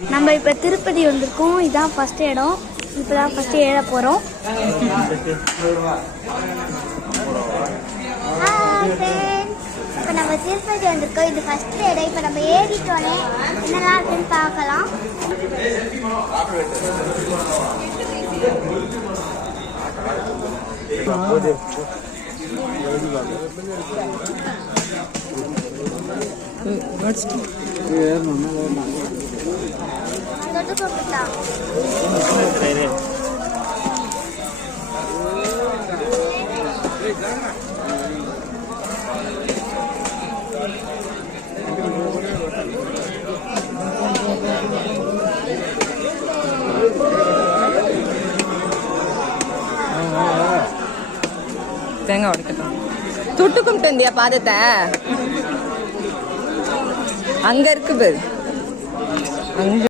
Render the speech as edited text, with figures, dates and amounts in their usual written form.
நம்ம இப்போ திருப்பதி வந்திருக்கோம். இதான் ஃபர்ஸ்ட் இடம். இப்போ தான் ஃபர்ஸ்ட் ஏற போகிறோம். இப்போ நம்ம திருப்பதி வந்திருக்கோம். இது ஃபர்ஸ்ட் இடம். இப்போ நம்ம ஏறிட்டோன்னே என்னெல்லாம் இருக்குன்னு பார்க்கலாம். தேங்காய் உடைக்கட்டும். துட்டு கும்பிட்டு வந்தியா பாதத்தை? அங்க இருக்குது அங்க.